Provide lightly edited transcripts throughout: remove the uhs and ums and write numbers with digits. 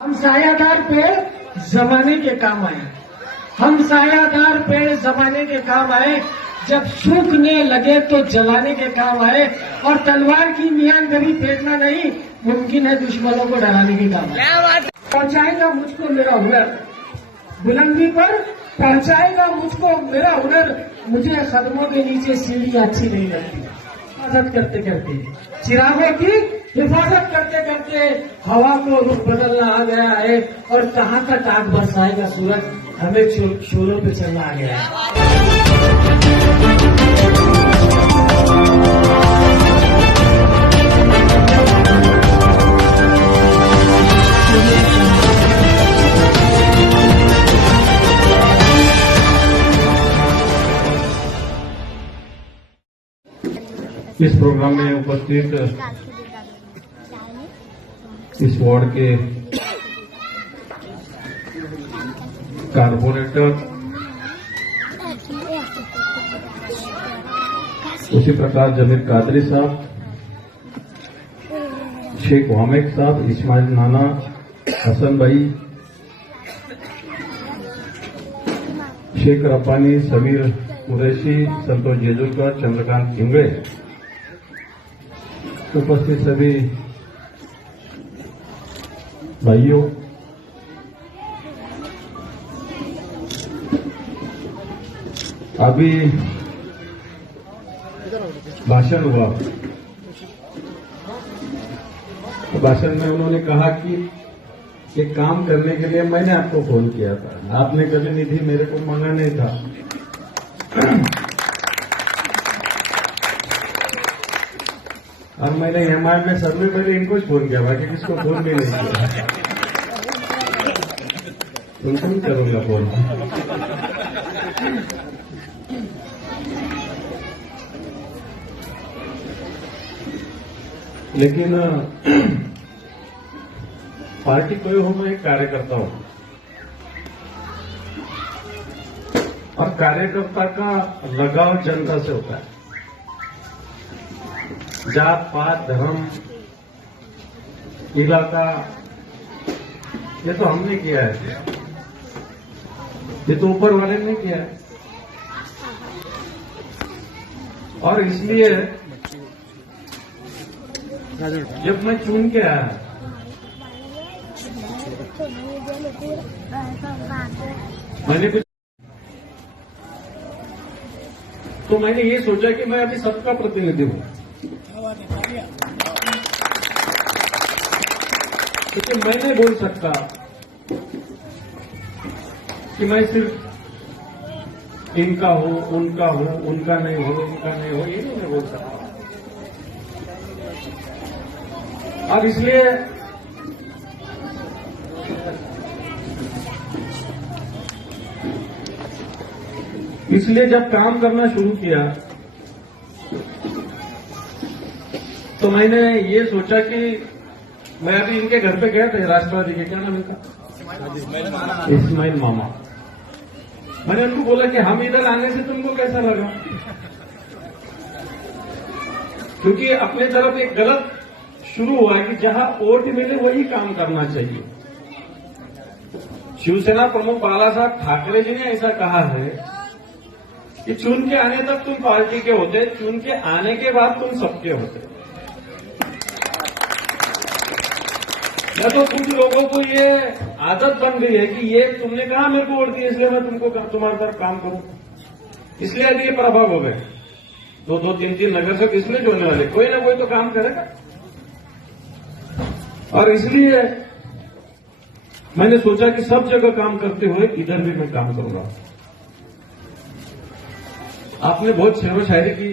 हम सायादार पेड़ जमाने के काम आए। हम सायादार पेड़ जमाने के काम आए। जब सूखने लगे तो जलाने के काम आए। और तलवार की मियानगरी फेंकना नहीं, मुमकिन है दुश्मनों को डराने के काम आए। पहुंचाएगा मुझको मेरा हुनर बुलंदी पर, पहुंचाएगा मुझको मेरा हुनर। मुझे कदमों के नीचे सीढ़ी अच्छी नहीं लगती। हिफाजत करते करते, चिरागों की हिफाजत करते करते हवा को रुख बदलना आ गया है। और कहां तक आग बरसाएगा सूरज, हमें शोरों पे चलना आ गया है। इस प्रोग्राम में उपस्थित इस वार्ड के कारपोरेटर, उसी प्रकार जमीर कादरी साहब, शेख वामेक साहब, इस्माइल नाना, हसन भाई, शेख रब्बानी, समीर कुरैशी, संतोष जेजुलकर, चंद्रकांत इंगड़े, उपस्थित सभी भाइयों, अभी भाषण हुआ। भाषण में उन्होंने कहा कि ये काम करने के लिए मैंने आपको फोन किया था, आपने कभी निधि मेरे को मांगा नहीं था। और मैंने एमआई में सर्वे पहले इनको ही फोन किया, बाकी किसको फोन भी नहीं किया। उनको नहीं करूंगा फोन। लेकिन पार्टी कोई हो, मैं एक कार्यकर्ता हूं। और कार्यकर्ता का लगाव जनता से होता है। जात पात धर्म इलाका ये तो हमने किया है, ये तो ऊपर वाले ने किया है। और इसलिए जब मैं चुन के आया, मैंने कुछ तो मैंने ये सोचा कि मैं अभी सबका प्रतिनिधि हूं, क्योंकि मैं नहीं बोल सकता कि मैं सिर्फ इनका हूं, उनका हूं, उनका नहीं हो, इनका नहीं हो, ये नहीं बोल सकता। और इसलिए जब काम करना शुरू किया तो मैंने ये सोचा कि मैं अभी इनके घर पे गया था, राष्ट्रवादी के, क्या नाम इनका, इस्माइल मामा। मैंने उनको बोला कि हम इधर आने से तुमको कैसा लगा, क्योंकि अपने तरफ एक गलत शुरू हुआ है कि जहां वोट मिले वही काम करना चाहिए। शिवसेना प्रमुख बाला साहब ठाकरे जी ने ऐसा कहा है कि चुन के आने तक तुम पार्टी के होते, चुन के आने के बाद तुम सबके होते। या तो कुछ लोगों को ये आदत बन गई है कि ये तुमने कहा मेरे को वोट दिया इसलिए मैं तुमको तुम्हारे तरफ काम करूं, इसलिए अभी ये प्रभाव हो गए। दो तीन नगर से इसलिए जोड़ने वाले, कोई ना कोई तो काम करेगा। और इसलिए मैंने सोचा कि सब जगह काम करते हुए इधर भी मैं काम करूंगा। आपने बहुत शेरो शायरी की,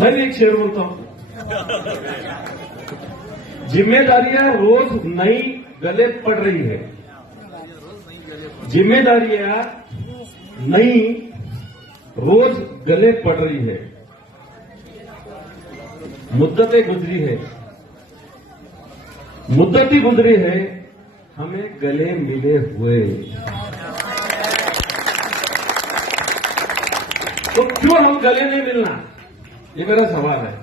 मैं भी एक शेर बोलता हूं। जिम्मेदारियां रोज नई गले पड़ रही है, जिम्मेदारियां नई रोज गले पड़ रही है, मुद्दतें गुजरी है, मुद्दती गुजरी है, हमें गले मिले हुए। तो क्यों हम गले नहीं मिलना, ये मेरा सवाल है।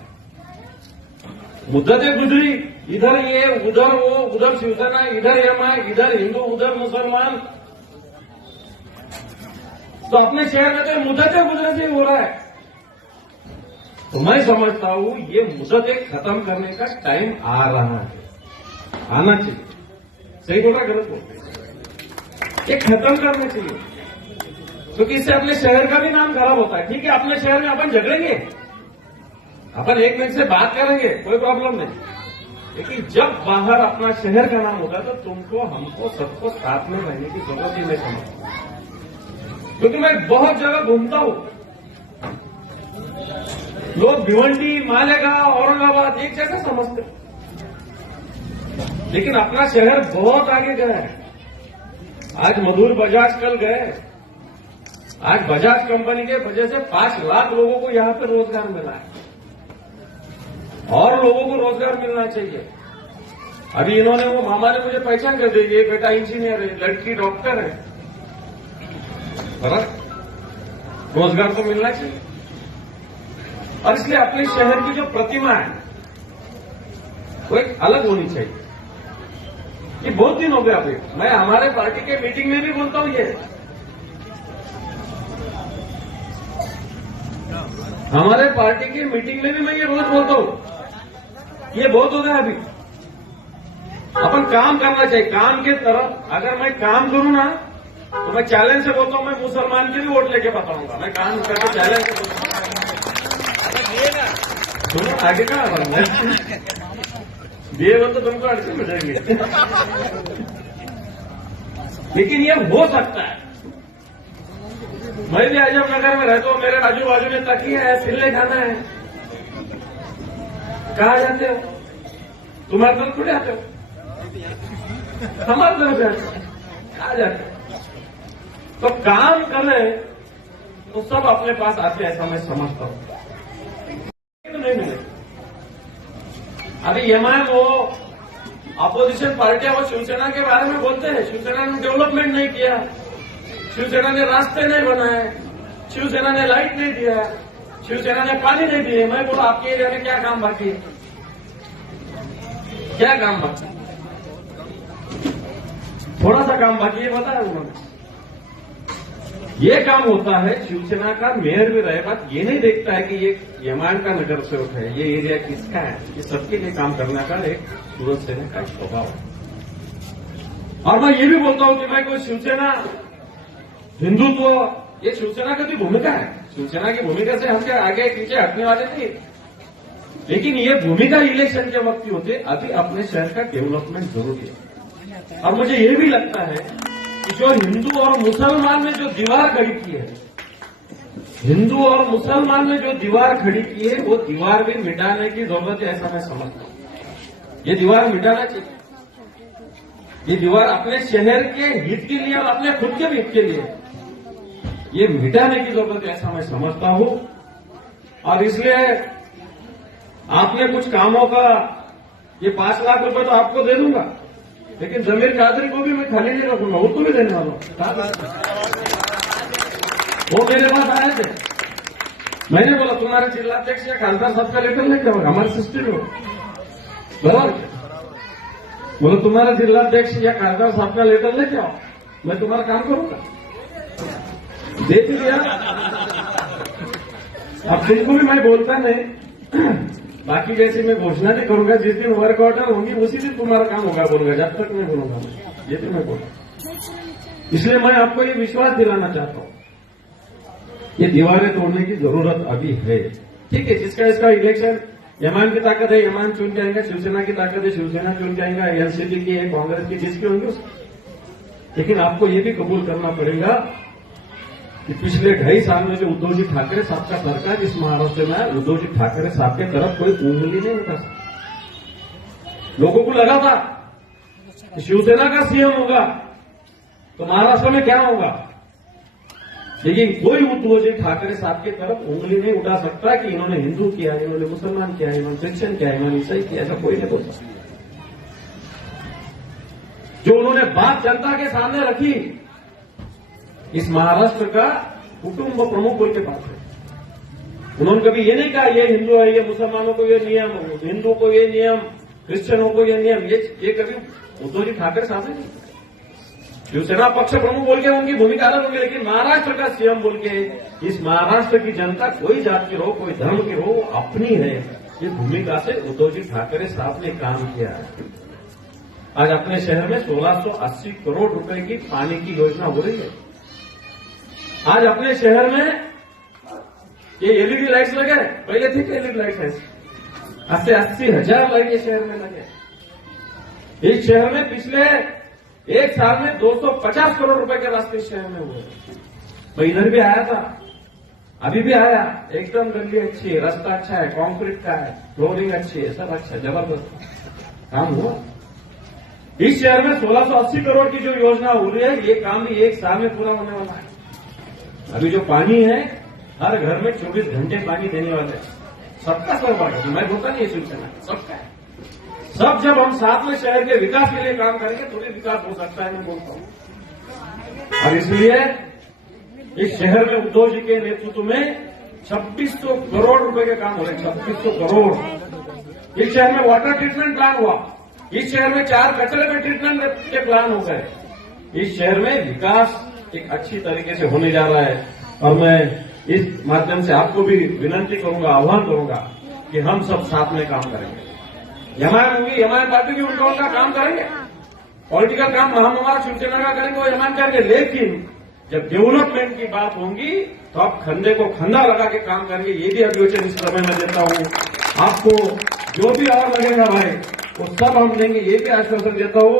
मुद्दतें गुजरी, इधर ये उधर वो, उधर शिवसेना, इधर एमआई, इधर हिंदू, उधर मुसलमान। तो अपने शहर में तो मुद्दतें गुजरे से हो रहा है। तो मैं समझता हूं ये मुद्दतें खत्म करने का टाइम आ रहा है, आना चाहिए। सही बोल रहा, गलत बोल रहा? ये खत्म करना चाहिए, क्योंकि इससे अपने शहर का भी नाम खराब होता है। ठीक है, अपने शहर में अपन झगड़ेंगे, अपन एक मिनट से बात करेंगे, कोई प्रॉब्लम नहीं, लेकिन जब बाहर अपना शहर का नाम होता है तो तुमको, हमको, सबको साथ में रहने की जरूरत ही नहीं समझता। क्योंकि मैं बहुत जगह घूमता हूं, लोग भिवंडी, मालेगांव, औरंगाबाद एक जैसा समझते, लेकिन अपना शहर बहुत आगे गया है। आज मधुर बजाज कल गए, आज बजाज कंपनी के वजह से 5 लाख लोगों को यहां पर रोजगार मिला है, और लोगों को रोजगार मिलना चाहिए। अभी इन्होंने, वो मामा ने मुझे पहचान कर दी, ये बेटा इंजीनियर है, लड़की डॉक्टर है, बराबर रोजगार तो मिलना चाहिए। और इसलिए अपने शहर की जो प्रतिमा है वो एक अलग होनी चाहिए। ये बहुत दिन हो गया अभी, मैं हमारे पार्टी के मीटिंग में भी बोलता हूं, ये हमारे पार्टी की मीटिंग में भी मैं ये रोज बोलता हूं, ये बहुत हो गया अभी। अपन काम करना चाहिए, काम के तरफ। अगर मैं काम करूं ना तो मैं चैलेंज से बोलता हूं, मैं मुसलमान के भी वोट लेके बताऊंगा, मैं काम करके चैलेंज से बोलता हूं। सुनो आगे का ये वो तो तुमको अड़चन हो जाएगी, लेकिन ये हो सकता है। मैं भी आजम नगर में रहता हूं, मेरे आजू बाजू में तकिया है, सिल्ले खाना है, कहा जाते हो? तुम्हारे तरफ थोड़े आते हो, हमारे तरफ जाते, कहा जाते हो? तो काम करें तो सब अपने पास आते, ऐसा मैं समझता हूं। तो नहीं मिले अभी एमआई, वो अपोजिशन पार्टियां, वो शिवसेना के बारे में बोलते हैं, शिवसेना ने डेवलपमेंट नहीं किया, शिवसेना ने रास्ते नहीं बनाए, शिवसेना ने लाइट नहीं दिया, शिवसेना ने पानी नहीं दिए। मैं बोला आपके एरिया में क्या काम बाकी है, क्या काम बाकी? थोड़ा सा काम बाकी है, बताया उन्होंने। ये काम होता है, शिवसेना का मेयर भी रहे, बात ये नहीं देखता है कि ये एमआई का नगर सेवक है, ये एरिया किसका है। ये सबके लिए काम करने का एक सूरज सेना का स्वभाव है। और मैं ये भी बोलता हूं कि मैं कोई शिवसेना हिंदुत्व, ये शिवसेना की भूमिका है, शिवसेना की भूमिका से हम क्या आगे पीछे हटने वाले नहीं, लेकिन ये भूमिका इलेक्शन के वक्त ही होती है। अभी अपने शहर का डेवलपमेंट जरूरी है। और मुझे ये भी लगता है कि जो हिंदू और मुसलमान ने जो दीवार खड़ी की है, हिंदू और मुसलमान ने जो दीवार खड़ी की है, वो दीवार भी मिटाने की जरूरत है, ऐसा मैं समझता हूं। ये दीवार मिटाना चाहिए, ये दीवार अपने शहर के हित के लिए और अपने खुद के हित के लिए ये मिटाने की जरूरत है, ऐसा मैं समझता हूं। और इसलिए आपने कुछ कामों का, ये 5 लाख रुपए तो आपको दे दूंगा, लेकिन जमीर कादरी को भी मैं खाली नहीं रखूंगा, उसको भी देने वाला हूं। वो मेरे पास आए थे, मैंने बोला तुम्हारे जिलाध्यक्ष या खासदार साहब का लेटर लेके आओ, हमारे सिस्टर हो, बराबर। बोलो तुम्हारा जिलाध्यक्ष या खासदार साहब का लेटर लेके आओ, मैं तुम्हारा काम करूंगा। दे दिया। अब तुमको भी मैं बोलता नहीं, बाकी जैसे मैं घोषणा नहीं करूंगा, जिस दिन वर्क ऑर्डर होंगी उसी दिन तुम्हारा काम होगा बोलूंगा, जब तक नहीं बोलूंगा, ये तो मैं बोलूंगा। इसलिए मैं आपको ये विश्वास दिलाना चाहता हूं, ये दीवारें तोड़ने की जरूरत अभी है। ठीक है, जिसका इसका इलेक्शन, एमआईएम की ताकत है, एमआईएम चुन के आएगा, शिवसेना की ताकत है, शिवसेना चुन के आएगा, एनसीपी की है, कांग्रेस की, जिसकी होंगी उसकी। लेकिन आपको ये भी कबूल करना पड़ेगा कि पिछले 2.5 साल में जो उद्धव जी ठाकरे साहब का सरकार इस महाराष्ट्र में है, उद्धव जी ठाकरे साहब के तरफ कोई उंगली नहीं उठा सकता। लोगों को लगा था कि शिवसेना का सीएम होगा तो महाराष्ट्र में क्या होगा, लेकिन कोई उद्धव जी ठाकरे साहब की तरफ उंगली नहीं उठा सकता कि इन्होंने हिंदू किया, इन्होंने मुसलमान किया, इन्होंने क्रिश्चियन किया, इन्होंने ईसाई किया, ऐसा कोई नहीं बोल सकता। जो उन्होंने बात जनता के सामने रखी, इस महाराष्ट्र का कुटुंब प्रमुख बोल के बात है। उन्होंने कभी ये नहीं कहा ये हिंदू है, ये मुसलमानों को ये नियम, हिंदू को ये नियम, क्रिश्चियनों को ये नियम, ये कभी उद्धव जी ठाकरे साहब ने शिवसेना पक्ष प्रमुख बोल के उनकी भूमिका अलग होगी, लेकिन महाराष्ट्र का सीएम बोल के इस महाराष्ट्र की जनता कोई जात की हो, कोई धर्म की हो, अपनी है, इस भूमिका से उद्धव जी ठाकरे साहब ने काम किया है। आज अपने शहर में 1680 करोड़ रुपए की पानी की योजना हो रही है। आज अपने शहर में ये एलईडी लाइट्स लगे, पहले थी कि एलईडी लाइट्स है, 80,000 लाइट ये शहर में लगे। इस शहर में पिछले एक साल में 250 करोड़ रुपए के रास्ते इस शहर में हुए। मैं इधर भी आया था, अभी भी आया, एकदम गली अच्छी है, रास्ता अच्छा है, कंक्रीट का है, फ्लोरिंग अच्छी है, सब अच्छा, जबरदस्त काम हुआ। इस शहर में 1680 करोड़ की जो योजना हो रही है, ये काम भी एक साल में पूरा होने वाला है। अभी जो पानी है, हर घर में 24 घंटे पानी देने वाले हैं, सबका सहभाग है। मैं बोलता नहीं है शिवसेना, सबका है। सब जब हम साथ में शहर के विकास के लिए काम करेंगे, थोड़ी विकास हो सकता है, मैं बोलता हूं। और इसलिए इस शहर में उद्धव जी के नेतृत्व में 2600 करोड़ रुपए के काम हो रहे हैं, 2600 करोड़। इस शहर में वाटर ट्रीटमेंट प्लान हुआ, इस शहर में 4 कचरे के ट्रीटमेंट के प्लान हो गए। इस शहर में विकास एक अच्छी तरीके से होने जा रहा है। और मैं इस माध्यम से आपको भी विनंती करूंगा, आह्वान करूंगा कि हम सब साथ में काम करेंगे। एमआईएम होगी, एमआईएम पार्टी की उनका काम करेंगे, पॉलिटिकल काम हम हमारा शिवसेना का करेंगे, वो एमआईएम करेंगे। लेकिन जब डेवलपमेंट की बात होगी तो आप खंडे को खंडा लगा के काम करेंगे। ये भी अभिवचन इस समय मैं देता हूं आपको। जो भी और लगेगा भाई, वो सब हम देंगे, ये भी आश्वासन देता हूं।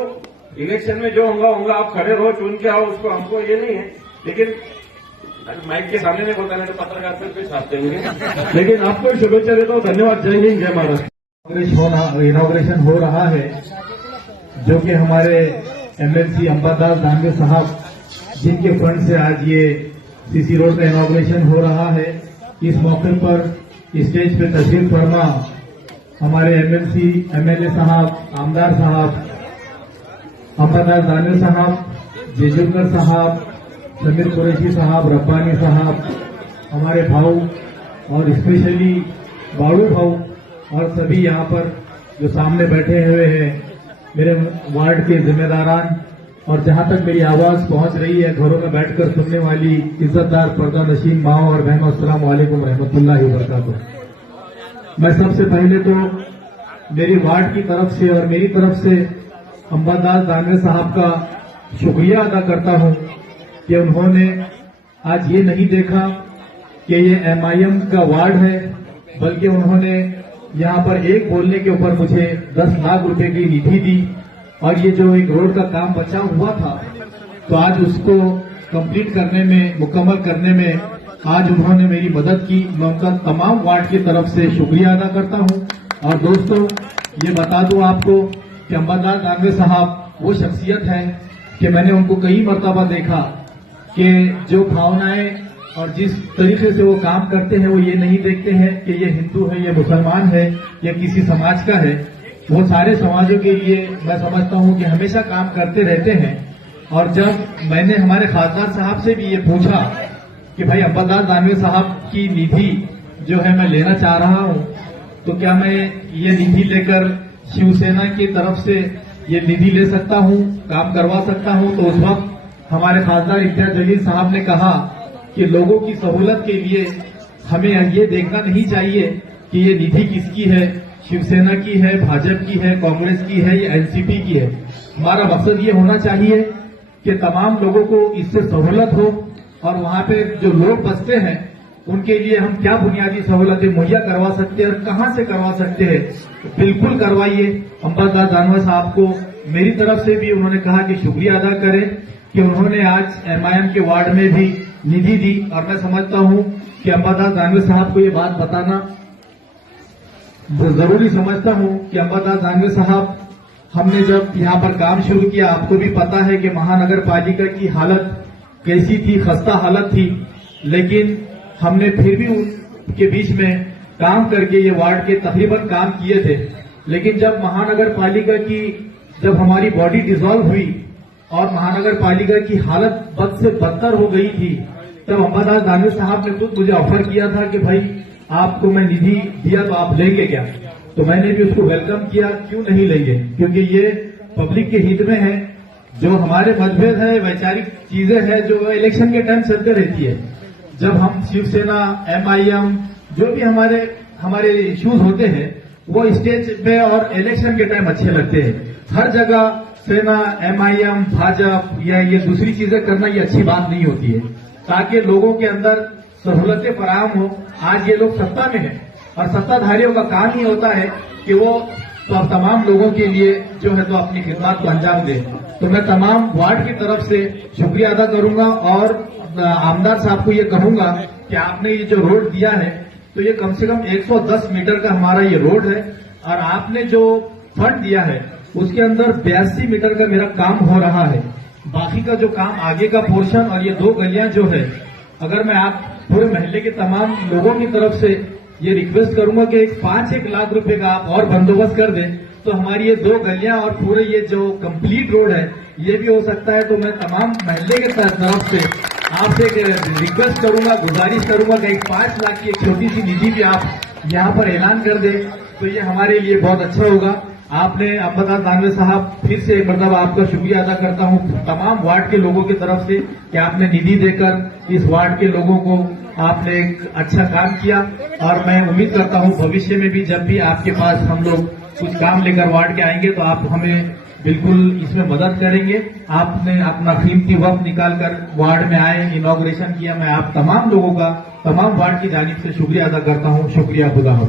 इलेक्शन में जो होगा आप खड़े रहो, चुन के आओ, उसको हमको ये नहीं है। लेकिन माइक के सामने नहीं बोलता, नहीं तो पत्रकार फिर साथ देंगे। लेकिन आपको शुभेच्छा देता हूँ। धन्यवाद। जय हिंद, जय महाराष्ट्र। इनॉग्रेशन हो रहा है, जो कि हमारे एमएलसी अंबादास दानवे साहब, जिनके फंड से आज ये सीसी रोड का इनॉग्रेशन हो रहा है। इस मौके पर स्टेज पे तशरीफ फरमा हमारे एमएलसी, एमएलए साहब, आमदार साहब, अंबादास दानवे साहब, जेजुलकर साहब, समीर कुरैशी साहब, रब्बानी साहब, हमारे भाऊ और स्पेशली बाड़ू भाऊ और सभी यहाँ पर जो सामने बैठे हुए हैं मेरे वार्ड के जिम्मेदारान, और जहां तक मेरी आवाज पहुंच रही है, घरों में बैठकर सुनने वाली इज्जतदार पर्दा नशीन माओ और बहनों, अस्सलाम वालेकुम रहमतुल्लाहि व बरकातुहू। मैं सबसे पहले तो मेरी वार्ड की तरफ से और मेरी तरफ से अंबादास दानवे साहब का शुक्रिया अदा करता हूं कि उन्होंने आज ये नहीं देखा कि ये एमआईएम का वार्ड है, बल्कि उन्होंने यहाँ पर एक बोलने के ऊपर मुझे 10 लाख रुपए की निधि दी। और ये जो एक रोड का काम बचा हुआ था, तो आज उसको कंप्लीट करने में, मुकम्मल करने में आज उन्होंने मेरी मदद की। मैं उनका तमाम वार्ड की तरफ से शुक्रिया अदा करता हूं। और दोस्तों, ये बता दूं आपको कि अंबादास दानवे साहब वो शख्सियत है कि मैंने उनको कई मर्तबा देखा कि जो भावनाएं और जिस तरीके से वो काम करते हैं, वो ये नहीं देखते हैं कि ये हिंदू है, ये मुसलमान है, या किसी समाज का है। वो सारे समाजों के लिए मैं समझता हूं कि हमेशा काम करते रहते हैं। और जब मैंने हमारे खासदार साहब से भी ये पूछा कि भाई अंबादास दानवे साहब की निधि जो है मैं लेना चाह रहा हूं, तो क्या मैं ये निधि लेकर शिवसेना की तरफ से ये निधि ले सकता हूं, काम करवा सकता हूं? तो उस वक्त हमारे खासदार इम्तियाज जलील साहब ने कहा कि लोगों की सहूलत के लिए हमें ये देखना नहीं चाहिए कि ये निधि किसकी है, शिवसेना की है, भाजपा की है, कांग्रेस की है या एनसीपी की है। हमारा मकसद ये होना चाहिए कि तमाम लोगों को इससे सहूलत हो, और वहां पे जो लोग बसते हैं उनके लिए हम क्या बुनियादी सहूलतें मुहैया करवा सकते हैं और कहां से करवा सकते हैं, तो बिल्कुल करवाइए। अंबादास दानवे साहब को मेरी तरफ से भी उन्होंने कहा कि शुक्रिया अदा करें कि उन्होंने आज एमआईएम के वार्ड में भी निधि दी। और मैं समझता हूं कि अंबादास दानवे साहब को ये बात बताना जरूरी समझता हूं कि अंबादास दानवे साहब, हमने जब यहां पर काम शुरू किया, आपको भी पता है कि महानगर पालिका की हालत कैसी थी, खस्ता हालत थी, लेकिन हमने फिर भी उनके बीच में काम करके ये वार्ड के तकरीबन काम किए थे। लेकिन जब महानगर पालिका की, जब हमारी बॉडी डिसॉल्व हुई और महानगर पालिका की हालत बद से बदतर हो गई थी, तब अंबादास दानवे साहब ने खुद मुझे ऑफर किया था कि भाई आपको मैं निधि दिया तो आप लेंगे क्या? तो मैंने भी उसको वेलकम किया, क्यों नहीं लेंगे, क्योंकि ये पब्लिक के हित में है। जो हमारे मतभेद है, वैचारिक चीजें हैं जो इलेक्शन के टाइम चलते रहती है। जब हम शिवसेना, MIM, जो भी हमारे इश्यूज होते हैं वो स्टेज पे और इलेक्शन के टाइम अच्छे लगते हैं। हर जगह सेना, MIM, भाजपा या ये दूसरी चीजें करना ये अच्छी बात नहीं होती है, ताकि लोगों के अंदर सहूलतें फराहम हो। आज ये लोग सत्ता में है और सत्ताधारियों का काम ही होता है कि वो तमाम लोगों के लिए जो है तो अपनी खिदमत को अंजाम दे। तो मैं तमाम वार्ड की तरफ से शुक्रिया अदा करूंगा और आमदार साहब को ये कहूंगा कि आपने ये जो रोड दिया है तो ये कम से कम 110 मीटर का हमारा ये रोड है, और आपने जो फंड दिया है उसके अंदर 82 मीटर का मेरा काम हो रहा है। बाकी का जो काम आगे का पोर्शन और ये 2 गलियां जो है, अगर मैं आप पूरे महल्ले के तमाम लोगों की तरफ से ये रिक्वेस्ट करूंगा कि 5-1 लाख रुपए का आप और बंदोबस्त कर दें तो हमारी ये 2 गलियां और पूरे ये जो कंप्लीट रोड है ये भी हो सकता है। तो मैं तमाम महल्ले के तरफ से आपसे रिक्वेस्ट करूंगा, गुजारिश करूंगा कि 5 लाख की एक छोटी सी निधि भी आप यहाँ पर ऐलान कर दें तो ये हमारे लिए बहुत अच्छा होगा। आपने अंबादास दानवे साहब, फिर से एक मतलब आपका शुक्रिया अदा करता हूँ तमाम वार्ड के लोगों की तरफ से कि आपने निधि देकर इस वार्ड के लोगों को आपने एक अच्छा काम किया, और मैं उम्मीद करता हूँ भविष्य में भी जब भी आपके पास हम लोग कुछ काम लेकर वार्ड के आएंगे तो आप हमें बिल्कुल इसमें मदद करेंगे। आपने अपना कीमती वक्त निकालकर वार्ड में आए, इनॉग्रेशन किया। मैं आप तमाम लोगों का, तमाम वार्ड की जानिब से शुक्रिया अदा करता हूँ। शुक्रिया, खुदा हाफिज़।